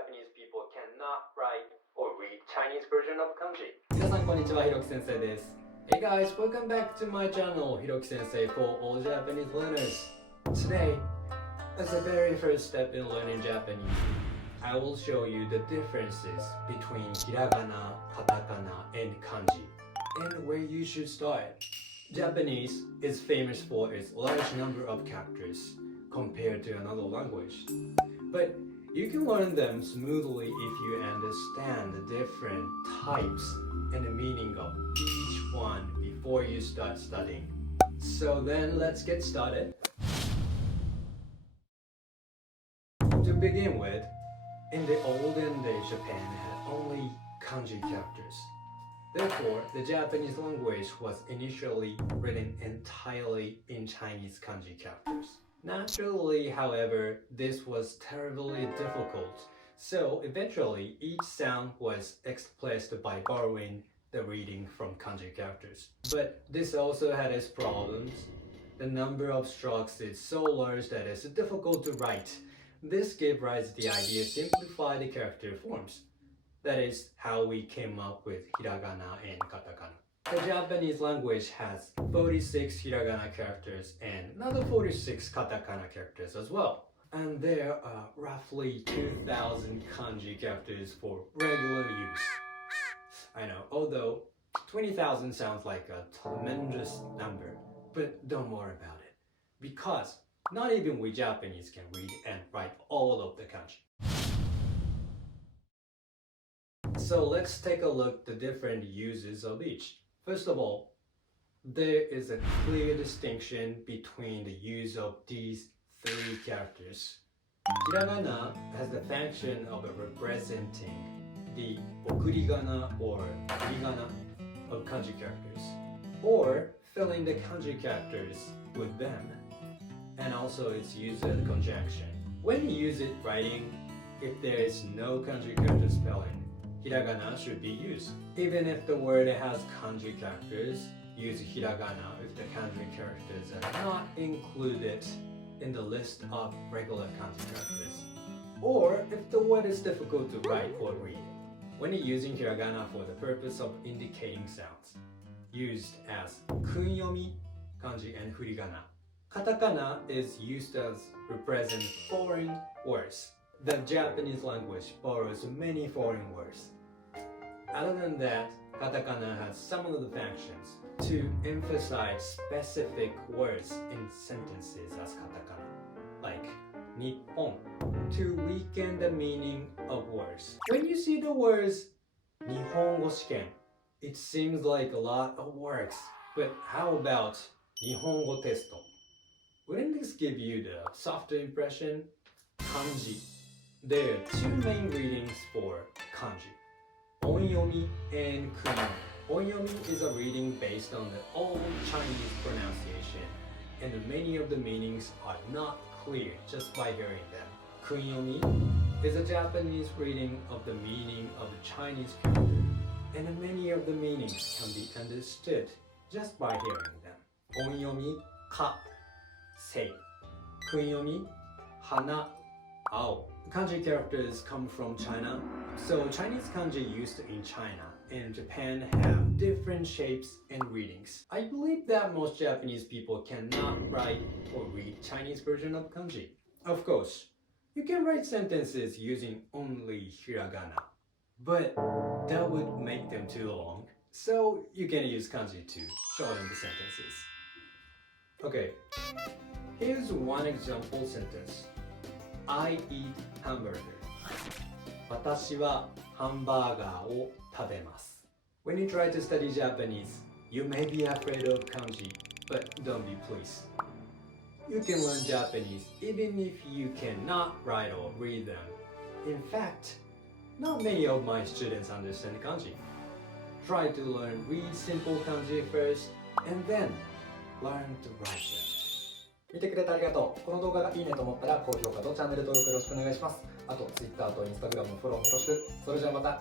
Japanese people cannot write or read Chinese version of kanji. 皆さんこんにちは、ひろき先生です。Hey guys, welcome back to my channel, Hiroki Sensei for all Japanese learners. Today, as the very first step in learning Japanese, I will show you the differences between hiragana, katakana, and kanji, and where you should start. Japanese is famous for its large number of characters compared to another language, but you can learn them smoothly if you understand the different types and the meaning of each one before you start studying. So then let's get started. To begin with, in the olden days, Japan had only kanji characters. Therefore, the Japanese language was initially written entirely in Chinese kanji characters. Naturally, however, this was terribly difficult, so eventually each sound was expressed by borrowing the reading from kanji characters. But this also had its problems. The number of strokes is so large that it's difficult to write. This gave rise to the idea to simplify the character forms. That is how we came up with hiragana and katakana. The Japanese language has 46 hiragana characters and another 46 katakana characters as well. And there are roughly 2,000 kanji characters for regular use. I know, although 20,000 sounds like a tremendous number, but don't worry about it, because not even we Japanese can read and write all of the kanji. So let's take a look at the different uses of each. First of all, there is a clear distinction between the use of these three characters. Hiragana has the function of representing the okurigana or hiragana of kanji characters, or filling the kanji characters with them, and also its use as a conjunction. When you use it writing, if there is no kanji character spelling, hiragana should be used. Even if the word has kanji characters, use hiragana if the kanji characters are not included in the list of regular kanji characters, or if the word is difficult to write or read. When you're using hiragana for the purpose of indicating sounds, used as kunyomi, kanji, and furigana. Katakana is used as represent foreign words. The Japanese language borrows many foreign words. Other than that, katakana has some of the functions to emphasize specific words in sentences as katakana, like Nippon, to weaken the meaning of words. When you see the words Nihongo shiken, it seems like a lot of words, but how about Nihongo testo? Wouldn't this give you the softer impression? Kanji. There are two main readings for kanji, onyomi and kunyomi. Onyomi is a reading based on the old Chinese pronunciation, and many of the meanings are not clear just by hearing them. Kunyomi is a Japanese reading of the meaning of the Chinese character, and many of the meanings can be understood just by hearing them. Onyomi, ka, sei. Kunyomi, hana, ao. Kanji characters come from China, so Chinese kanji used in China and Japan have different shapes and readings. I believe that most Japanese people cannot write or read Chinese version of kanji. Of course, you can write sentences using only hiragana, but that would make them too long, so you can use kanji to shorten the sentences. Okay, here's one example sentence. I eat hamburger. 私はハンバーガーを食べます。When you try to study Japanese, you may be afraid of kanji, but don't be pleased. You can learn Japanese even if you cannot write or read them. In fact, not many of my students understand kanji. Try to learn read simple kanji first, and then learn to write them. 見てくれてありがとう。この動画がいいねと思ったら高評価とチャンネル登録よろしくお願いします。あと Twitter と Instagram のフォローもよろしく。それじゃあまた。